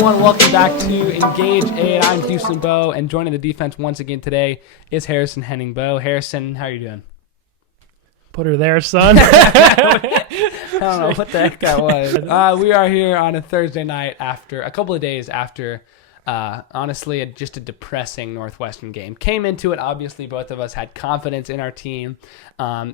Welcome back to Engage 8. I'm Houston Bowe, and joining the defense once again today is Harrison Henning Bowe. Harrison, how are you doing? Put her there, son. I don't know what the heck that was. We are here on a Thursday night after a couple of days after, honestly, just a depressing Northwestern game. Came into it, obviously, both of us had confidence in our team,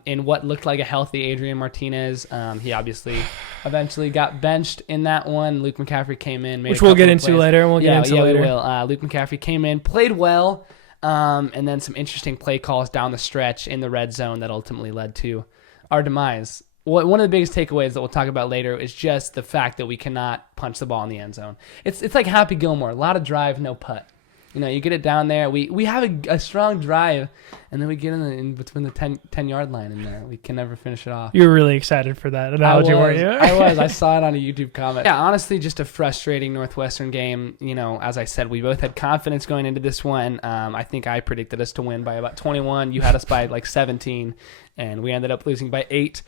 in what looked like a healthy Adrian Martinez. He obviously eventually got benched in that one. Luke McCaffrey came in, which we'll get into later. We will. Luke McCaffrey came in, played well, and then some interesting play calls down the stretch in the red zone that ultimately led to our demise. One of the biggest takeaways that we'll talk about later is just the fact that we cannot punch the ball in the end zone. It's like Happy Gilmore, a lot of drive, no putt. You know, you get it down there. We have a strong drive, and then we get in between the 10-yard line, and we can never finish it off. You were really excited for that analogy, weren't you? I was. I saw it on a YouTube comment. Yeah, honestly, just a frustrating Northwestern game. You know, as I said, we both had confidence going into this one. I think I predicted us to win by about 21. You had us by like 17, and we ended up losing by 8.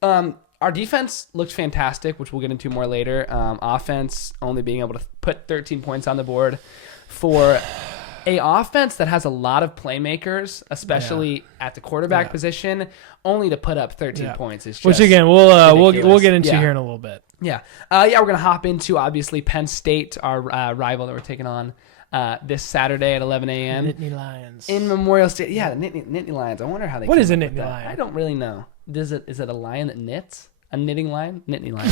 Our defense looked fantastic, which we'll get into more later. Offense only being able to put 13 points on the board for a offense that has a lot of playmakers, especially at the quarterback position, only to put up 13 points is just which again we'll get into here in a little bit. Yeah, we're gonna hop into obviously Penn State, our rival that we're taking on this Saturday at 11 a.m. Nittany Lions in Memorial Stadium. Yeah, the Nittany Lions. I wonder how they. What is a Nittany Lion? I don't really know. Is it a lion that knits? A knitting lion? Nittany lion.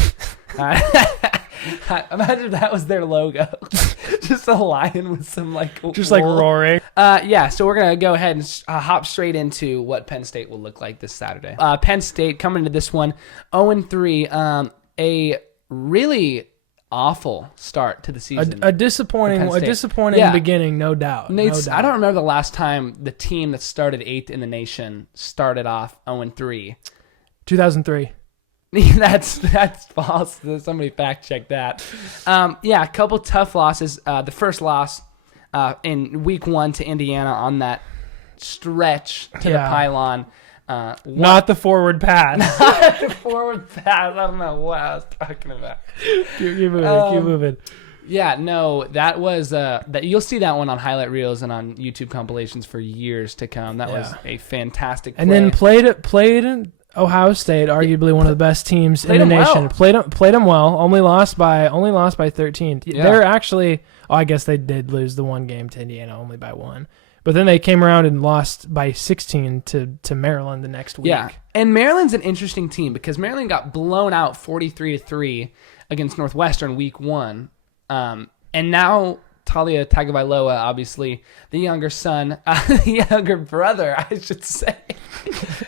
Imagine if that was their logo. Just a lion with some just wool. Like roaring. So we're going to go ahead and hop straight into what Penn State will look like this Saturday. Penn State coming into this one 0-3. A really awful start to the season. A disappointing beginning, no doubt. I don't remember the last time the team that started 8th in the nation started off 0-3. 2003. That's false. Somebody fact check that. A couple tough losses. The first loss in week 1 to Indiana on that stretch to the pylon. Not the forward pass. Not the forward pass. I don't know what I was talking about. Keep moving. Yeah, no, that was that you'll see that one on highlight reels and on YouTube compilations for years to come. That was a fantastic play. And then played in Ohio State, arguably one of the best teams in the nation. Well. Played them well. Only lost by 13. Yeah. They're actually. I guess they did lose the one game to Indiana, only by 1. But then they came around and lost by 16 to Maryland the next week. Yeah, and Maryland's an interesting team because Maryland got blown out 43-3 against Northwestern week 1, and now Talia Tagovailoa, obviously the younger son, the younger brother, I should say,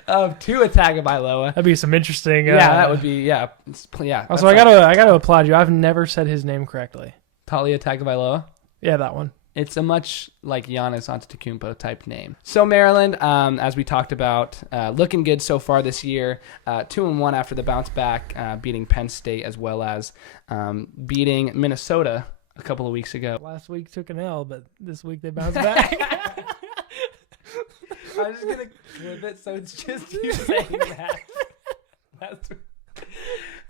of Tua Tagovailoa. That'd be some interesting. That would be yeah. Also, I gotta applaud you. I've never said his name correctly. Talia Tagovailoa. Yeah, that one. It's a much like Giannis Antetokounmpo type name. So Maryland, as we talked about, looking good so far this year. 2-1 after the bounce back, beating Penn State as well as beating Minnesota a couple of weeks ago. Last week took an L, but this week they bounced back. I'm just going to clip it so it's just you saying that.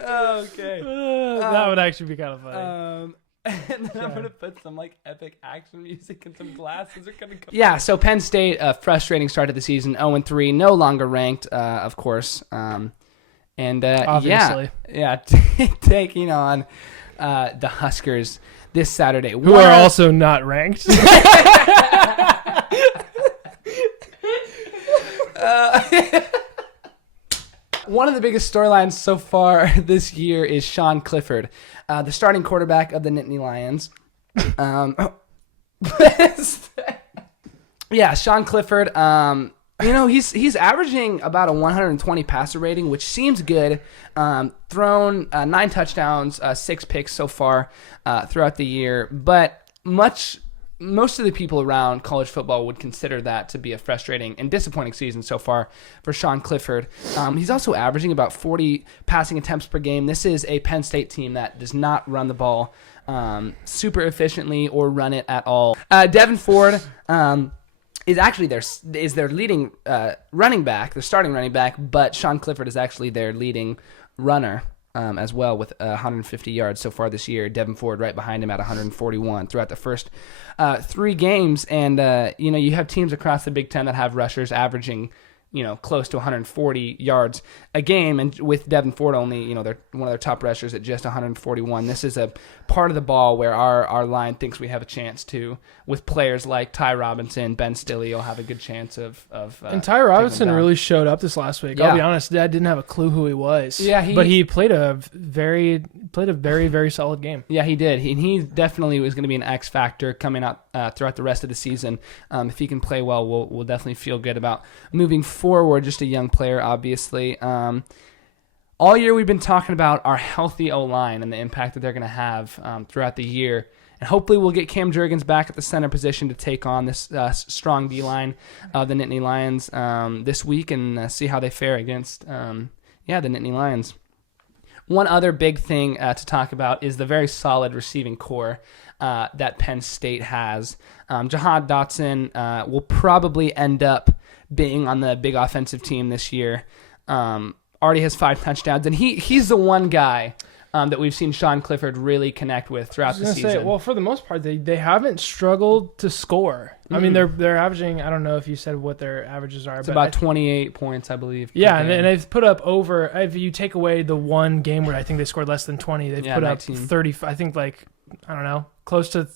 Okay. That would actually be kind of funny. And then I'm going to put some epic action music and some glasses are going to come. Yeah, so Penn State, a frustrating start to the season, 0-3, no longer ranked, of course. Obviously. Taking on the Huskers this Saturday. Who are also not ranked. One of the biggest storylines so far this year is Sean Clifford, the starting quarterback of the Nittany Lions. Sean Clifford He's averaging about a 120 passer rating, which seems good. Thrown 9 touchdowns, 6 picks so far throughout the year, but most of the people around college football would consider that to be a frustrating and disappointing season so far for Sean Clifford. He's also averaging about 40 passing attempts per game. This is a Penn State team that does not run the ball super efficiently or run it at all. Devin Ford is actually their leading running back, their starting running back, but Sean Clifford is actually their leading runner as well with 150 yards so far this year. Devin Ford right behind him at 141 throughout the first 3 games. And, you have teams across the Big Ten that have rushers averaging, close to 140 yards a game. And with Devin Ford only, they're one of their top rushers at just 141. This is a part of the ball where our line thinks we have a chance to, with players like Ty Robinson, Ben Stilley will have a good chance of and Ty Robinson really showed up this last week. I'll be honest, Dad didn't have a clue who he was. Yeah, but he played a very, very solid game. Yeah, he did. He definitely was going to be an X factor coming out throughout the rest of the season. If he can play well, we'll definitely feel good about moving forward. Just a young player, obviously. All year we've been talking about our healthy O-line and the impact that they're going to have throughout the year. And hopefully we'll get Cam Jurgens back at the center position to take on this strong D-line of the Nittany Lions this week and see how they fare against the Nittany Lions. One other big thing to talk about is the very solid receiving core that Penn State has. Jahan Dotson will probably end up being on the big offensive team this year. Already has 5 touchdowns, and he's the one guy that we've seen Sean Clifford really connect with throughout the season. Well, for the most part, they haven't struggled to score. Mm-hmm. I mean, they're averaging, I don't know if you said what their averages are. It's about 28 points, I believe. Yeah, and they've put up over, if you take away the one game where I think they scored less than 20, they've put 19. Up 30, I think close to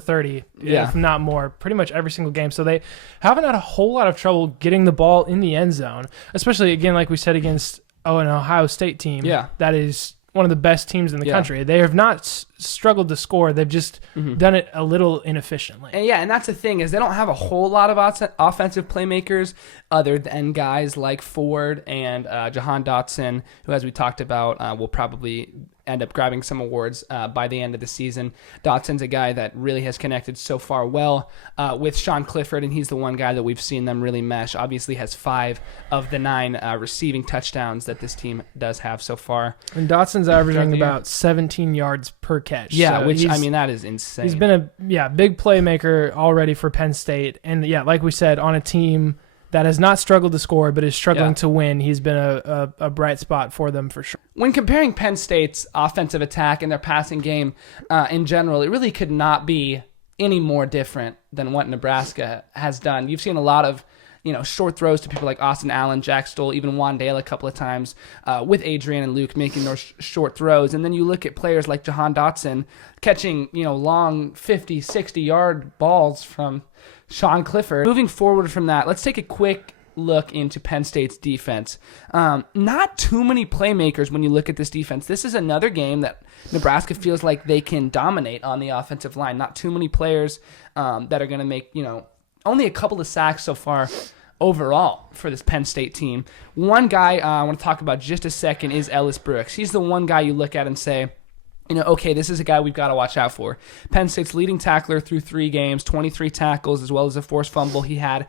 30, if not more, pretty much every single game. So they haven't had a whole lot of trouble getting the ball in the end zone, especially, again, like we said, against an Ohio State team that is one of the best teams in the country. They have not struggled to score. They've just done it a little inefficiently. And that's the thing, is they don't have a whole lot of offensive playmakers other than guys like Ford and Jahan Dotson, who, as we talked about, will probably end up grabbing some awards by the end of the season. Dotson's a guy that really has connected so far well with Sean Clifford, and he's the one guy that we've seen them really mesh. Obviously has 5 of the 9 receiving touchdowns that this team does have so far. And Dotson's averaging about 17 yards per catch. Yeah, so that is insane. He's been a big playmaker already for Penn State. And like we said, on a team that has not struggled to score but is struggling to win, he's been a bright spot for them for sure. When comparing Penn State's offensive attack and their passing game in general, it really could not be any more different than what Nebraska has done. You've seen a lot of short throws to people like Austin Allen, Jack Stoll, even Wandale a couple of times with Adrian and Luke making those short throws. And then you look at players like Jahan Dotson catching long 50, 60-yard balls from Sean Clifford. Moving forward from that, let's take a quick look into Penn State's defense. Not too many playmakers when you look at this defense. This is another game that Nebraska feels like they can dominate on the offensive line. Not too many players that are going to make, only a couple of sacks so far overall for this Penn State team. One guy I want to talk about just a second is Ellis Brooks. He's the one guy you look at and say, okay, this is a guy we've got to watch out for. Penn State's leading tackler through 3 games, 23 tackles, as well as a forced fumble he had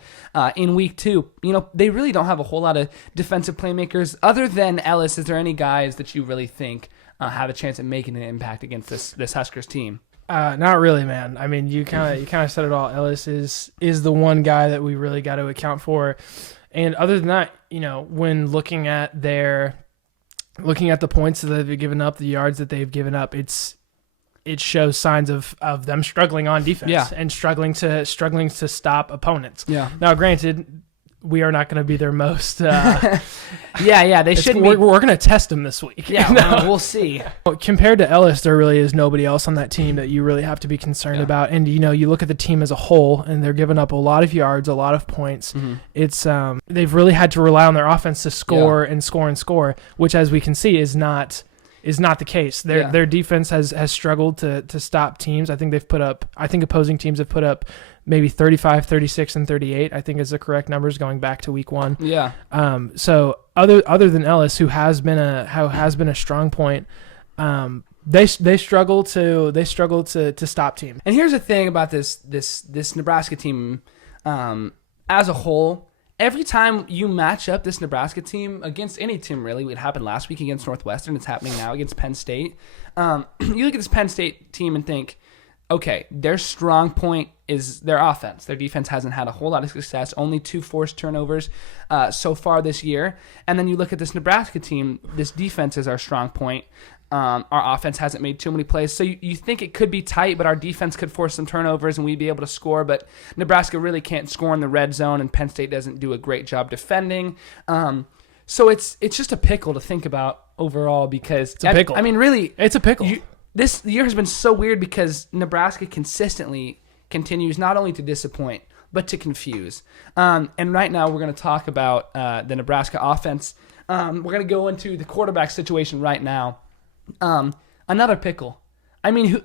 in week 2. They really don't have a whole lot of defensive playmakers. Other than Ellis, is there any guys that you really think have a chance at making an impact against this Huskers team? Not really, man. I mean, you kind of said it all. Ellis is the one guy that we really got to account for. And other than that, when looking at the points that they've given up, the yards that they've given up, it shows signs of them struggling on defense and struggling to stop opponents. Yeah. Now, granted, we are not going to be their most. They shouldn't. We're going to test them this week. Yeah, we'll see. Compared to Ellis, there really is nobody else on that team that you really have to be concerned about. And you look at the team as a whole, and they're giving up a lot of yards, a lot of points. Mm-hmm. It's they've really had to rely on their offense to score and score and score, which, as we can see, is not is not the case. Their defense has struggled to stop teams. I think opposing teams have put up maybe 35, 36, and 38, I think is the correct numbers going back to week 1. Yeah. So other than Ellis, who has been a strong point, they struggle to stop teams. And here's the thing about this Nebraska team as a whole. Every time you match up this Nebraska team against any team, really, it happened last week against Northwestern. It's happening now against Penn State. You look at this Penn State team and think, okay, their strong point is their offense. Their defense hasn't had a whole lot of success, only 2 forced turnovers so far this year. And then you look at this Nebraska team, this defense is our strong point. Our offense hasn't made too many plays. So you think it could be tight, but our defense could force some turnovers and we'd be able to score. But Nebraska really can't score in the red zone, and Penn State doesn't do a great job defending. So it's just a pickle to think about overall because it's a pickle. I mean, really, it's a pickle. This year has been so weird because Nebraska consistently continues not only to disappoint, but to confuse. And right now we're going to talk about the Nebraska offense. We're going to go into the quarterback situation right now. Another pickle. I mean,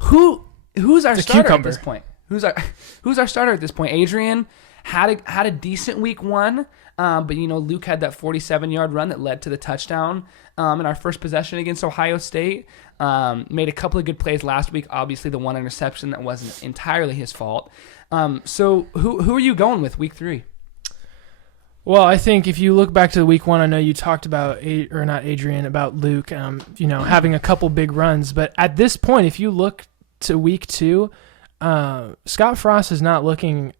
who's our starter at this point? Who's our starter at this point? Adrian had a decent week 1, but Luke had that 47-yard run that led to the touchdown in our first possession against Ohio State. Made a couple of good plays last week. Obviously, the one interception that wasn't entirely his fault. So who are you going with week 3? Well, I think if you look back to week 1, I know you talked about about Luke, having a couple big runs. But at this point, if you look to week 2, Scott Frost is not looking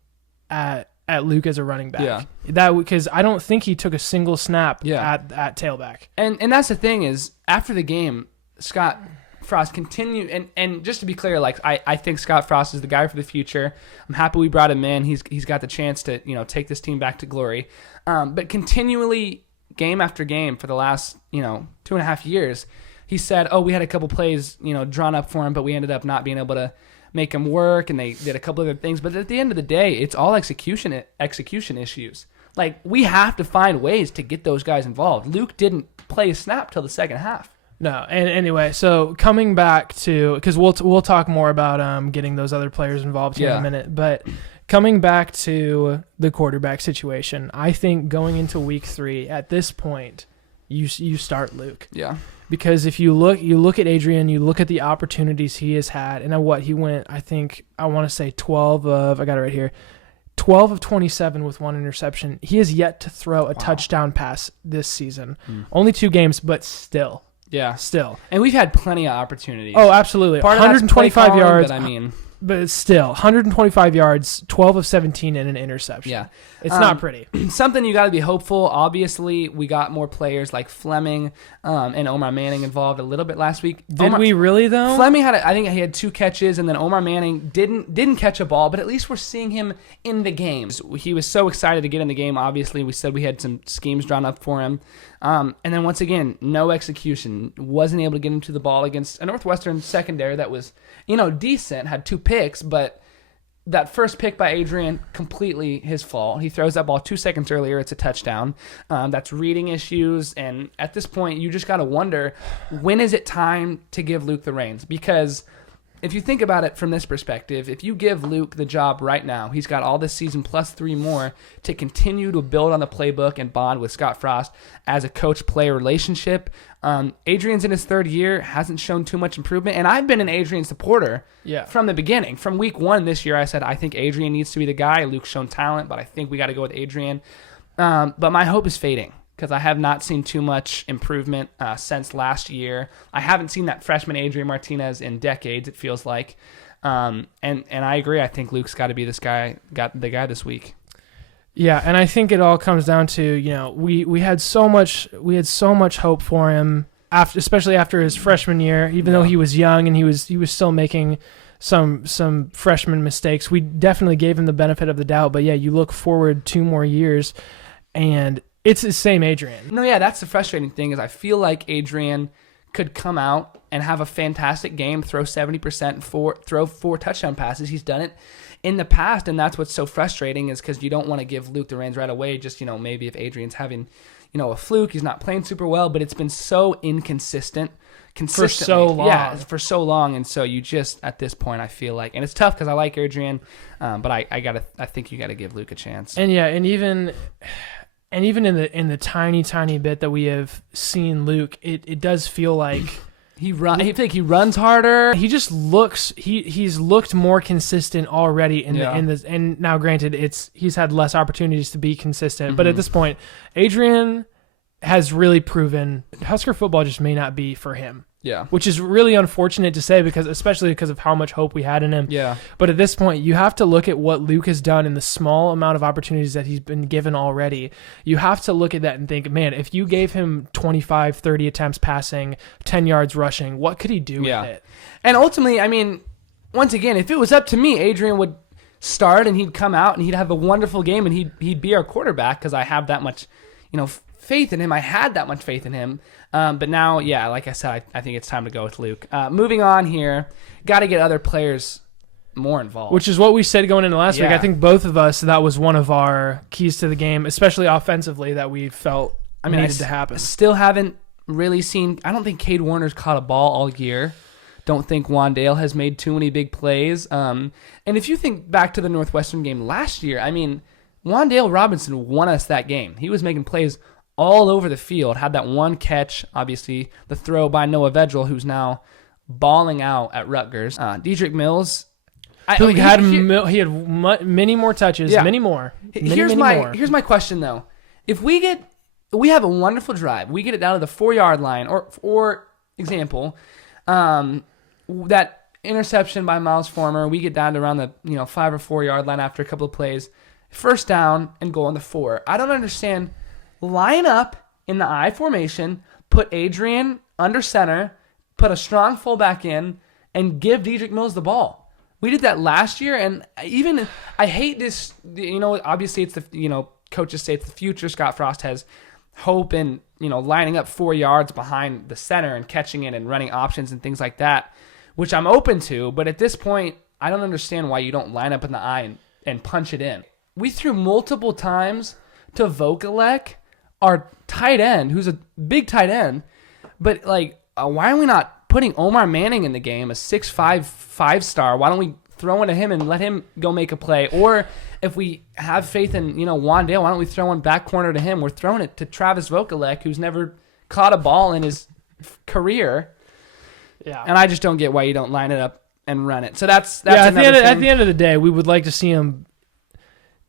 at Luke as a running back. Yeah. That because I don't think he took a single snap Yeah. at tailback. And that's the thing is after the game, Scott Frost continued, and just to be clear, like I think Scott Frost is the guy for the future. I'm happy we brought him in. He's got the chance to take this team back to glory. But continually, game after game for the last 2.5 years, he said, "Oh, we had a couple plays drawn up for him, but we ended up not being able to make him work, and they did a couple other things." But at the end of the day, it's all execution issues. Like we have to find ways to get those guys involved. Luke didn't play a snap till the second half. No, and anyway, so coming back to because we'll talk more about getting those other players involved here in a minute, but coming back to the quarterback situation, I think going into week 3 at this point, you start Luke. Yeah, because if you look at Adrian, you look at the opportunities he has had, and what he went, I want to say 12 of 27 with 1 interception. He has yet to throw a touchdown pass this season. Only 2 games, but still. Yeah, still. And we've had plenty of opportunities. Oh, absolutely. Part 125 yards. But still, 125 yards, 12 of 17, and an interception. Yeah. It's not pretty. Something you got to be hopeful. Obviously, we got more players like Fleming and Omar Manning involved a little bit last week. Did we really, though? Fleming I think he had 2 catches, and then Omar Manning didn't catch a ball, but at least we're seeing him in the games. He was so excited to get in the game. Obviously, we said we had some schemes drawn up for him. And then once again, no execution. Wasn't able to get into the ball against a Northwestern secondary that was, decent, had 2 picks, but that first pick by Adrian, completely his fault. He throws that ball 2 seconds earlier. It's a touchdown. That's reading issues. And at this point, you just got to wonder, when is it time to give Luke the reins? Because if you think about it from this perspective, if you give Luke the job right now, he's got all this season plus 3 more to continue to build on the playbook and bond with Scott Frost as a coach-player relationship. Adrian's in his 3rd year, hasn't shown too much improvement, and I've been an Adrian supporter from the beginning. From week 1 this year, I said, I think Adrian needs to be the guy. Luke's shown talent, but I think we got to go with Adrian. But my hope is fading, because I have not seen too much improvement since last year. I haven't seen that freshman Adrian Martinez in decades, it feels like. And I agree. I think Luke's got to be the guy this week. Yeah, and I think it all comes down to, we had so much hope for him especially after his freshman year, even though he was young and he was still making some freshman mistakes. We definitely gave him the benefit of the doubt, but you look forward 2 more years and it's the same Adrian. No, that's the frustrating thing is I feel like Adrian could come out and have a fantastic game, throw 70%, throw 4 touchdown passes. He's done it in the past, and that's what's so frustrating is because you don't want to give Luke the reins right away. Just, maybe if Adrian's having, a fluke, he's not playing super well, but it's been so inconsistent. For so long. Yeah, for so long. And so you just, at this point, I feel like, and it's tough because I like Adrian, but I think you got to give Luke a chance. And yeah, and even in the tiny bit that we have seen Luke, it does feel like he runs harder. He just looks he's looked more consistent already and now granted he's had less opportunities to be consistent, but at this point, Adrian has really proven Husker football just may not be for him. Yeah. Which is really unfortunate to say especially because of how much hope we had in him. Yeah. But at this point, you have to look at what Luke has done in the small amount of opportunities that he's been given already. You have to look at that and think, man, if you gave him 25, 30 attempts passing, 10 yards rushing, what could he do with it? And ultimately, I mean, once again, if it was up to me, Adrian would start and he'd come out and he'd have a wonderful game and he'd be our quarterback because I have that much, faith in him. I had that much faith in him. But now, yeah, like I said, I think it's time to go with Luke. Moving on here, got to get other players more involved. Which is what we said going into last week. I think both of us, that was one of our keys to the game, especially offensively, that we felt needed to happen. Still haven't really seen, I don't think Cade Warner's caught a ball all year. Don't think Wandale has made too many big plays. And if you think back to the Northwestern game last year, I mean, Wandale Robinson won us that game. He was making plays all over the field, had that one catch, obviously, the throw by Noah Vedral, who's now balling out at Rutgers. Dedrick Mills, he had many more touches, many more. Here's my question, though. If we have a wonderful drive, we get it down to the 4-yard line, or for example, that interception by Miles Former, we get down to around the 5 or 4-yard line after a couple of plays, first down and goal on the 4. I don't understand. Line up in the I formation, put Adrian under center, put a strong fullback in, and give Dedrick Mills the ball. We did that last year, and even I hate this. Obviously it's the coaches say it's the future. Scott Frost has hope in lining up 4 yards behind the center and catching it and running options and things like that, which I'm open to. But at this point, I don't understand why you don't line up in the I and punch it in. We threw multiple times to Vokalek, our tight end, who's a big tight end, but why are we not putting Omar Manning in the game, a 6'5", 5-star? Why don't we throw into him and let him go make a play? Or if we have faith in Wandale, why don't we throw one back corner to him? We're throwing it to Travis Vokalek, who's never caught a ball in his career. Yeah, and I just don't get why you don't line it up and run it. So that's at the end of the day, we would like to see him.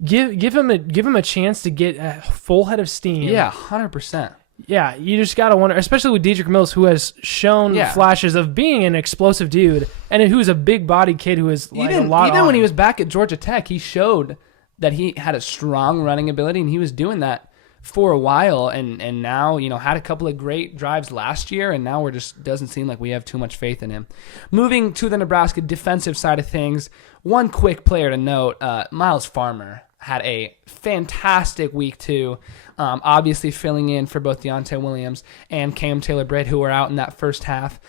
Give him a chance to get a full head of steam. Yeah, 100%. Yeah, you just gotta wonder, especially with Dedrick Mills, who has shown flashes of being an explosive dude, and who's a big-bodied kid who is a lot. Even when he was back at Georgia Tech, he showed that he had a strong running ability, and he was doing that for a while. And now had a couple of great drives last year, and now doesn't seem like we have too much faith in him. Moving to the Nebraska defensive side of things, one quick player to note: Miles Farmer had a fantastic week too, obviously filling in for both Deontay Williams and Cam Taylor-Britt, who were out in that first half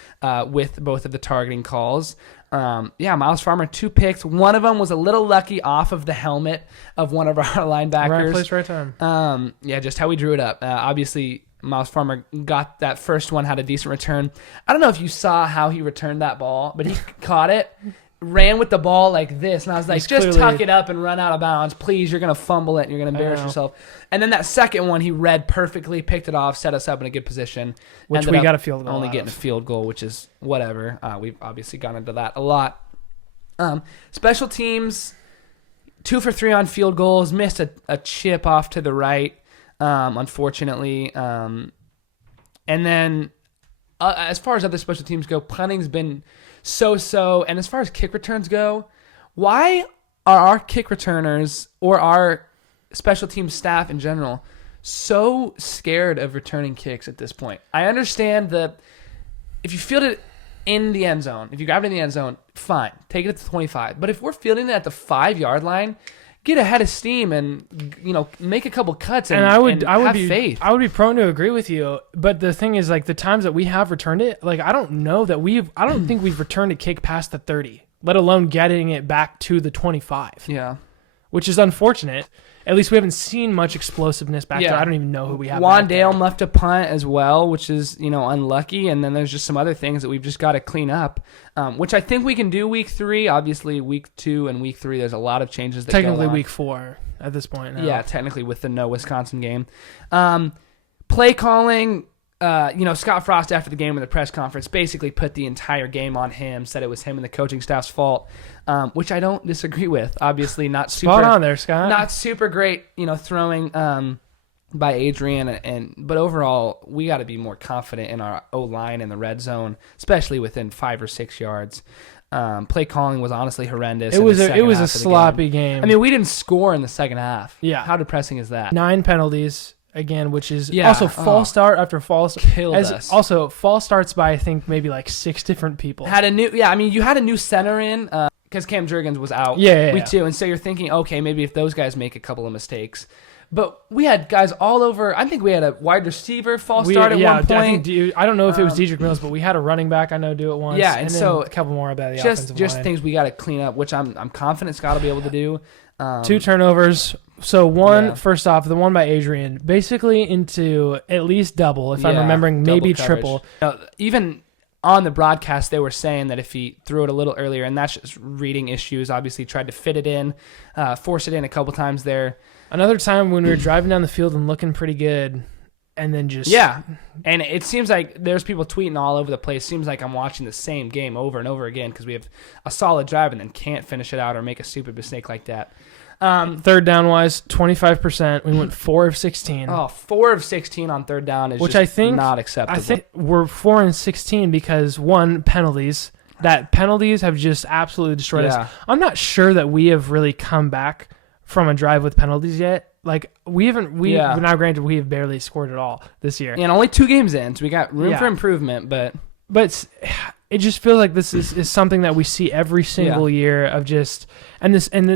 with both of the targeting calls. Miles Farmer, 2 picks. One of them was a little lucky off of the helmet of one of our linebackers. Right place, right time. Just how we drew it up. Obviously, Miles Farmer got that first one, had a decent return. I don't know if you saw how he returned that ball, but he caught it, ran with the ball like this, and I was like, tuck it up and run out of bounds. Please, you're going to fumble it, and you're going to embarrass yourself. And then that second one, he read perfectly, picked it off, set us up in a good position. Which we got a field goal only getting a field goal, which is whatever. We've obviously gone into that a lot. Special teams, 2 for 3 on field goals, missed a chip off to the right, unfortunately. And then as far as other special teams go, punting's been so-so. And as far as kick returns go, why are our kick returners or our special team staff in general so scared of returning kicks at this point? I understand that if you field it in the end zone, if you grab it in the end zone, fine, take it at the 25. But if we're fielding it at the 5-yard line, get ahead of steam and make a couple cuts and have faith. I would be prone to agree with you, but the thing is, the times that we have returned it, I don't think we've returned a kick past the 30. let alone getting it back to the 25. Yeah. Which is unfortunate. At least we haven't seen much explosiveness back there. I don't even know who we have back there. Wandale left a punt as well, which is, unlucky. And then there's just some other things that we've just got to clean up, which I think we can do week 3. Obviously, week 2 and week 3, there's a lot of changes that technically go on. week 4 at this point now. Yeah, technically with the no Wisconsin game. Play calling, Scott Frost after the game in the press conference basically put the entire game on him, said it was him and the coaching staff's fault, which I don't disagree with. Obviously not super. Spot on there, Scott. Not super great, throwing by Adrian, but overall we got to be more confident in our O-line in the red zone, especially within 5 or 6 yards. Play calling was honestly horrendous. It was a sloppy game. I mean, we didn't score in the second half. Yeah. How depressing is that? 9 penalties. Again, which is also false start after false killed us. Also, false starts by I think maybe like 6 different people. You had a new center in because Cam Jurgens was out. Week 2, and so you're thinking, okay, maybe if those guys make a couple of mistakes, but we had guys all over. I think we had a wide receiver false start at one point. I don't know if it was Dedrick Mills, but we had a running back I know do it once. Yeah, and so a couple more about the just offensive line. Things we got to clean up, which I'm confident Scott will be able to do. 2 turnovers. So first off, the one by Adrian, basically into at least double, if I'm remembering, maybe triple. Even on the broadcast, they were saying that if he threw it a little earlier, and that's just reading issues, obviously tried to fit it in, force it in a couple times there. Another time when we were driving down the field and looking pretty good, and then just... Yeah, and it seems like there's people tweeting all over the place. Seems like I'm watching the same game over and over again because we have a solid drive and then can't finish it out or make a stupid mistake like that. Third down wise, 25%. We went 4 of 16. 4 of 16 on third down is not acceptable. I think we're 4 and 16 because penalties. That penalties have just absolutely destroyed us. I'm not sure that we have really come back from a drive with penalties yet. Like now granted we have barely scored at all this year. And only 2 games in, so we got room for improvement, but it just feels like this is something that we see every single year of just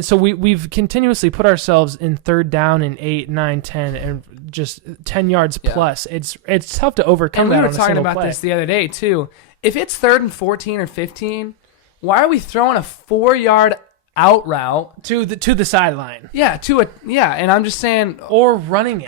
so we've continuously put ourselves in third down and 8, 9, 10 and just 10 yards plus. It's tough to overcome that. And we were talking about this the other day too. If it's 3rd and 14 or 15, why are we throwing a 4-yard out route to the sideline? And I'm just saying, or running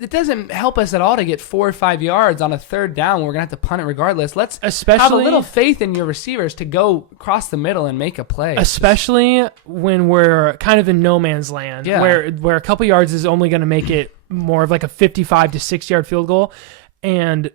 it doesn't help us at all to get 4 or 5 yards on a third down. We're gonna have to punt it regardless. Let's have a little faith in your receivers to go across the middle and make a play. Especially when we're kind of in no man's land, where a couple yards is only going to make it more of like a 55 to 6-yard field goal, and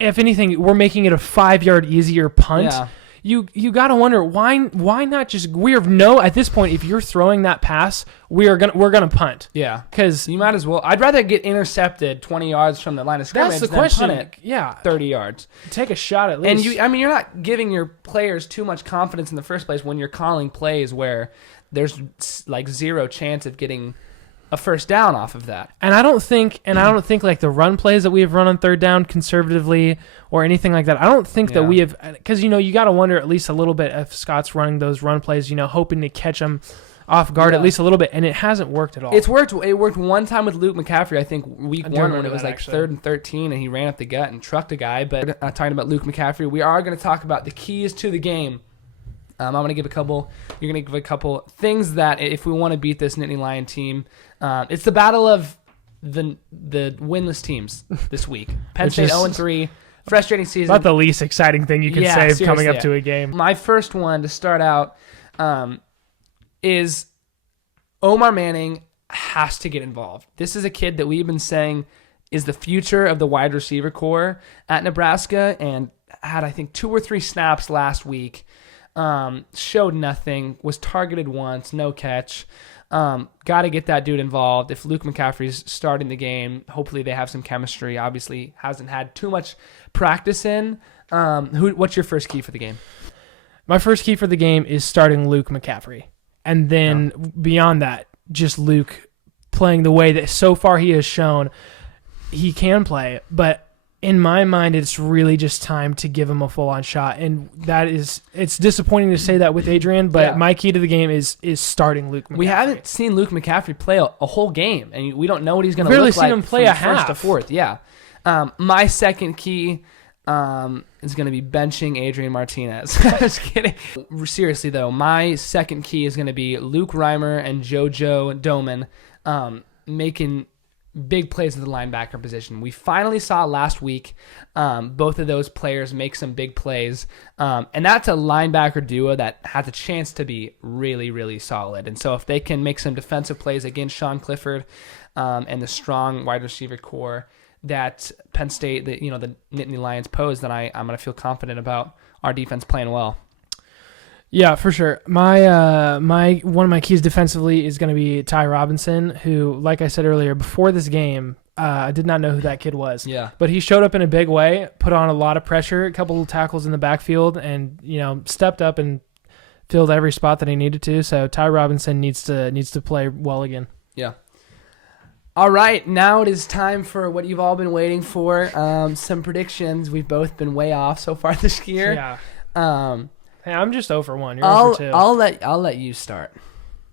if anything, we're making it a 5-yard easier punt. Yeah. You got to wonder why not just at this point, if you're throwing that pass, we're gonna punt. Yeah, because you might as well. I'd rather get intercepted 20 yards from the line of scrimmage. That's the question. Than punt it 30 yards. Take a shot at least. And you're not giving your players too much confidence in the first place when you're calling plays where there's like 0 chance of getting a first down off of that. And I don't think like the run plays that we have run on third down conservatively or anything like that. I don't think that we have, because you got to wonder at least a little bit if Scott's running those run plays, hoping to catch them off guard at least a little bit, and it hasn't worked at all. It worked one time with Luke McCaffrey, I think week 1 when it was like 3rd and 13 and he ran up the gut and trucked a guy. But not talking about Luke McCaffrey, we are going to talk about the keys to the game. I'm going to give a couple. You're going to give a couple things that if we want to beat this Nittany Lion team, it's the battle of the winless teams this week. Penn State 0-3, frustrating season. About the least exciting thing you can say coming up to a game. My first one to start out is Omar Manning has to get involved. This is a kid that we've been saying is the future of the wide receiver core at Nebraska, and had I think 2 or 3 snaps last week. Showed nothing, was targeted once, no catch. Got to get that dude involved. If Luke McCaffrey's starting the game, hopefully they have some chemistry. Obviously hasn't had too much practice in. What's your first key for the game? My first key for the game is starting Luke McCaffrey. And then beyond that, just Luke playing the way that so far he has shown he can play. But in my mind, it's really just time to give him a full-on shot, and it's disappointing to say that with Adrian, but my key to the game is starting Luke McCaffrey. We haven't seen Luke McCaffrey play a whole game, and we don't know what he's going to look like seen him play from a half. first to fourth. Yeah. My second key is going to be benching Adrian Martinez. Just kidding. Seriously, though, my second key is going to be Luke Reimer and JoJo Doman making big plays at the linebacker position. We finally saw last week both of those players make some big plays, and that's a linebacker duo that has a chance to be really, really solid. And so if they can make some defensive plays against Sean Clifford and the strong wide receiver core that Penn State, the Nittany Lions pose, then I'm going to feel confident about our defense playing well. Yeah, for sure. My one of my keys defensively is going to be Ty Robinson, who, like I said earlier, before this game, I did not know who that kid was. Yeah. But he showed up in a big way, put on a lot of pressure, a couple of tackles in the backfield, and stepped up and filled every spot that he needed to. So Ty Robinson needs to play well again. Yeah. All right, now it is time for what you've all been waiting for. Some predictions. We've both been way off so far this year. Yeah. Hey, I'm just 0 for 1. You're 0 for 2. I'll let you start.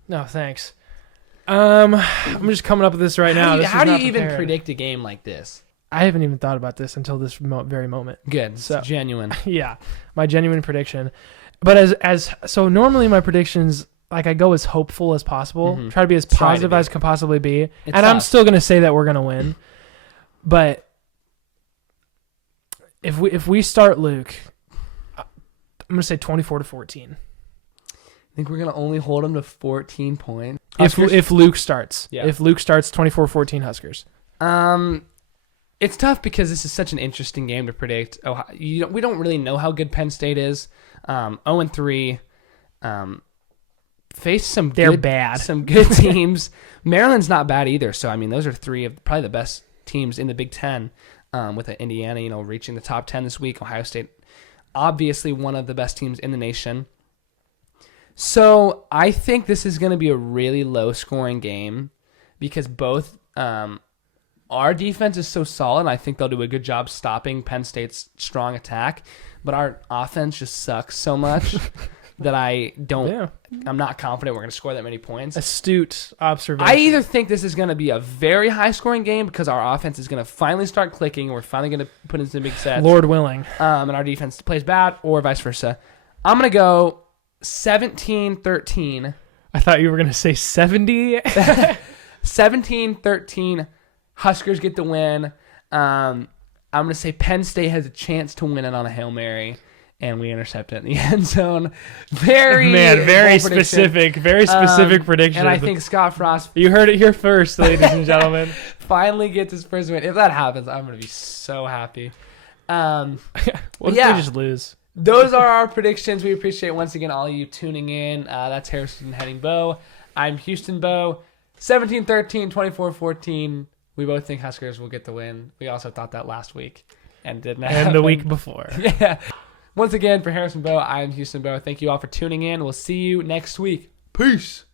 No, thanks. I'm just coming up with this right now. How do you even predict a game like this? I haven't even thought about this until this very moment. Good. So genuine. Yeah, my genuine prediction. But so normally my predictions, like, I go as hopeful as possible. Mm-hmm. Try to be as positive as can possibly be. I'm still going to say that we're going to win. But if we start Luke, I'm going to say 24-14. I think we're going to only hold him to 14 points. If Luke starts. Yeah. If Luke starts, 24-14 Huskers. It's tough because this is such an interesting game to predict. We don't really know how good Penn State is. 0-3. Face some good teams. Maryland's not bad either. So, I mean, those are three of probably the best teams in the Big Ten, with Indiana, reaching the top 10 this week. Ohio State, obviously one of the best teams in the nation. So I think this is going to be a really low-scoring game because both our defense is so solid. I think they'll do a good job stopping Penn State's strong attack, but our offense just sucks so much that I'm not confident we're going to score that many points. Astute observation. I either think this is going to be a very high-scoring game because our offense is going to finally start clicking. We're finally going to put in some big sets. Lord willing. And our defense plays bad, or vice versa. I'm going to go 17-13. I thought you were going to say 70. 17-13. Huskers get the win. I'm going to say Penn State has a chance to win it on a Hail Mary, and we intercept it in the end zone. Very specific prediction. And I think Scott Frost... You heard it here first, ladies and gentlemen. Finally gets his first win. If that happens, I'm going to be so happy. What if we just lose? Those are our predictions. We appreciate, once again, all of you tuning in. That's Harrison Henning Bow. I'm Houston Bow. 17-13, 24-14. We both think Huskers will get the win. We also thought that last week and didn't happen. And the week before. Yeah. Once again, for Harrison Bow, I'm Houston Bow. Thank you all for tuning in. We'll see you next week. Peace.